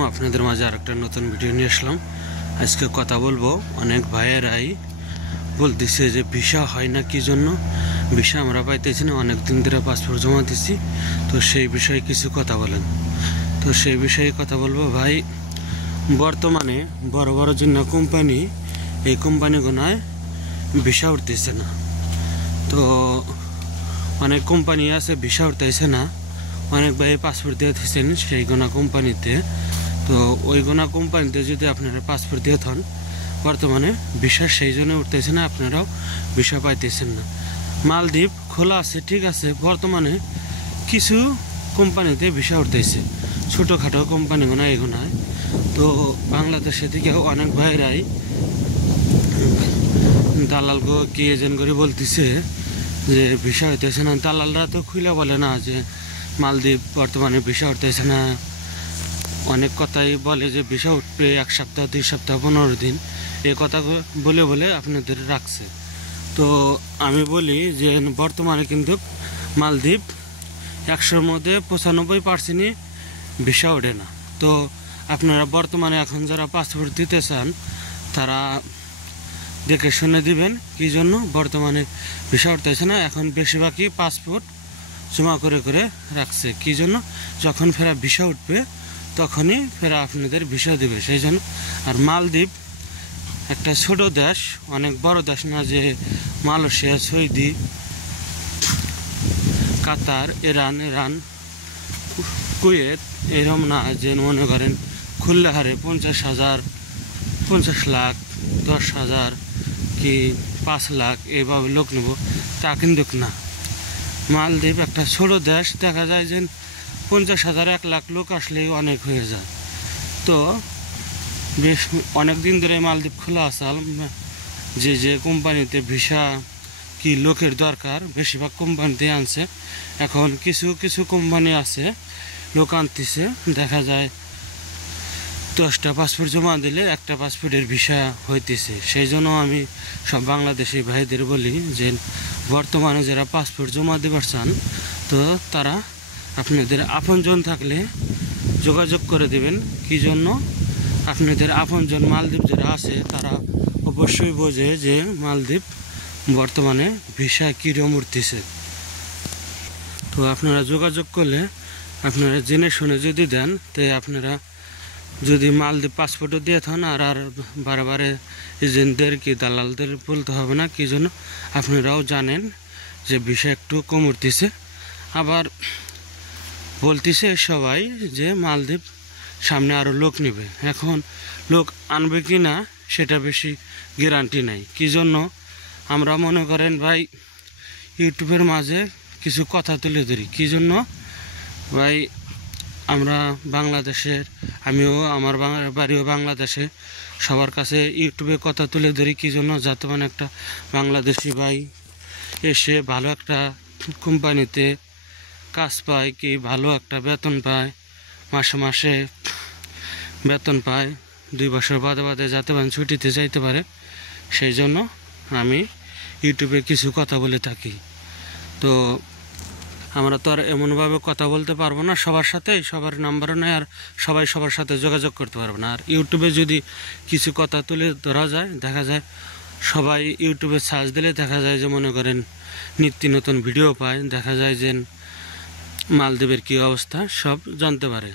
আপনাদের মাঝে আরেকটা নতুন ভিডিও নিয়ে আসলাম। আজকে কথা বলবো, অনেক ভাইয়েরাই বলতেছে যে ভিসা হয় না, কি জন্য ভিসা আমরা পাইতেছি না, অনেক দিন ধরে পাসপোর্ট জমা দিচ্ছি। তো সেই বিষয়ে কিছু কথা বলেন। তো সেই বিষয়ে কথা বলবো ভাই। বর্তমানে বড় বড় যে না কোম্পানি, এই কোম্পানিগুলোয় ভিসা উঠতেছে না। তো অনেক কোম্পানি আছে ভিসা উঠতেছে না, অনেক ভাই পাসপোর্ট দিয়ে দিয়েছেন সেই গোনা কোম্পানিতে। তো ওই গোনা কোম্পানিতে যদি আপনারা পাসপোর্ট দিয়ে থান, বর্তমানে ভিসা সেই জন্য উঠতেছে না, আপনারাও ভিসা পাইতেছেন না। মালদ্বীপ খোলা আছে, ঠিক আছে, বর্তমানে কিছু কোম্পানিতে ভিসা উঠতেছে, ছোটোখাটো কোম্পানিগুলো এগুলোয়। তো বাংলাদেশে থেকে অনেক ভাইরাই দালালকে কি এজেন্ট করে বলতেছে যে ভিসা হইতেছে না। দালালরা তো খুলে বলে না যে মালদ্বীপ বর্তমানে ভিসা উঠতেছে না। অনেক কথাই বলে যে ভিসা উঠবে 1 সপ্তাহ, 2 সপ্তাহ, 15 দিন, এই কথা বলে বলে আপনাদের রাখছে। তো আমি বলি যে বর্তমানে কিন্তু মালদ্বীপ 100-র মধ্যে 95%ই ভিসা ওঠে না। তো আপনারা বর্তমানে এখন যারা পাসপোর্ট দিতে চান তারা দেখে শুনে দিবেন, কি জন্য বর্তমানে ভিসা উঠতেছে না। এখন বেশিরভাগই পাসপোর্ট জমা করে করে রাখছে, কি জন্য যখন ফেরা ভিসা উঠবে তখনই ফেরা আপনাদের ভিসা দেবে, সেই জন্য। আর মালদ্বীপ একটা ছোট দেশ, অনেক বড় দেশ না যে মালয়েশিয়া, সৌদি, কাতার, ইরান, কুয়েত, এরকম না যে মনে করেন খুললে হারে 50,000, 50 লাখ, 10,000 কি 5 লাখ এইভাবে লোক নেব, তা কিন্তু না। মালদ্বীপ একটা ছোট দেশ, দেখা যায় যে 50,000, 1 লাখ লোক আসলেই অনেক হয়ে যায়। তো বেশ অনেক দিন ধরে মালদ্বীপ খোলা আছে। যে কোম্পানিতে ভিসা কি লোকের দরকার, বেশিরভাগ কোম্পানিতে আনছে। এখন কিছু কিছু কোম্পানি আছে লোক আনতেছে, দেখা যায় 10টা পাসপোর্ট জমা দিলে একটা পাসপোর্টের ভিসা হইতেছে। সেই জন্য আমি সব বাংলাদেশি ভাইদের বলি যে বর্তমানে যারা পাসপোর্ট জমা দেবার চান, তো তারা আপনাদের আপনজন থাকলে যোগাযোগ করে দেবেন। কি জন্য আপনাদের আপনজন মালদ্বীপ যারা আছে তারা অবশ্যই বোঝে যে মালদ্বীপ বর্তমানে ভিসা কীরকম উঠতেছে। তো আপনারা যোগাযোগ করলে আপনারা জেনে শুনে যদি দেন, তো আপনারা যদি মালদ্বীপ পাসপোর্টও দিয়ে থান আর বারে এজেন্টদের কি দালালদের বলতে হবে না, কি জন্য আপনারাও জানেন যে ভিসা একটু কম উঠতেছে। আবার বলতেছে সবাই যে মালদ্বীপ সামনে আরও লোক নেবে, এখন লোক আনবে কি না সেটা বেশি গ্যারান্টি নাই। কি জন্য আমরা মনে করেন ভাই ইউটিউবের মাঝে কিছু কথা তুলে ধরি, কি জন্য ভাই আমরা বাংলাদেশের, আমিও আমার বাড়িও বাংলাদেশে, সবার কাছে ইউটিউবে কথা তুলে ধরি, কি জন্য যাতে মানে একটা বাংলাদেশি ভাই এসে ভালো একটা কোম্পানিতে কাজ পায়, কি ভালো একটা বেতন পায়, মাসে মাসে বেতন পায়, 2 বছর বাদে বাদে যাতে মানে ছুটিতে যাইতে পারে। সেই জন্য আমি ইউটিউবে কিছু কথা বলে থাকি। তো আমরা তো আর এমনভাবে কথা বলতে পারবো না সবার সাথে, সবার নাম্বারও নেই, আর সবাই সবার সাথে যোগাযোগ করতে পারবো না। আর ইউটিউবে যদি কিছু কথা তুলে ধরা যায়, দেখা যায় সবাই ইউটিউবে সার্চ দিলে দেখা যায় যে মনে করেন নিত্য নতুন ভিডিও পায়, দেখা যায় যে মালদ্বীপের কী অবস্থা সব জানতে পারে।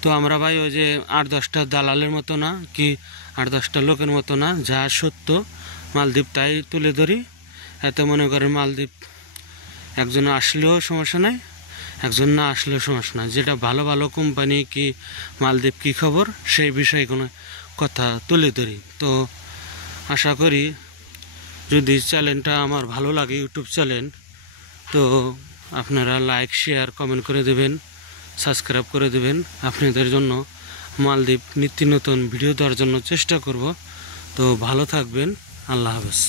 তো আমরা ভাই ওই যে 8-10টা দালালের মতো না, কি 8-10টা লোকের মতো না, যা সত্য মালদ্বীপ তাই তুলে ধরি। এতে মনে করেন মালদ্বীপ একজন আসলেও সমস্যা নাই, একজন না আসলেও সমস্যা নাই। যেটা ভালো ভালো কোম্পানি কি মালদ্বীপ কী খবর সেই বিষয়ে কোনো কথা তুলে ধরি। তো আশা করি যদি চ্যানেলটা আমার ভালো লাগে, ইউটিউব চ্যানেল, তো আপনারা লাইক, শেয়ার, কমেন্ট করে দেবেন, সাবস্ক্রাইব করে দেবেন। আপনাদের জন্য মালদ্বীপ নিত্য নতুন ভিডিও দেওয়ার জন্য চেষ্টা করব। তো ভালো থাকবেন, আল্লাহ হাফেজ।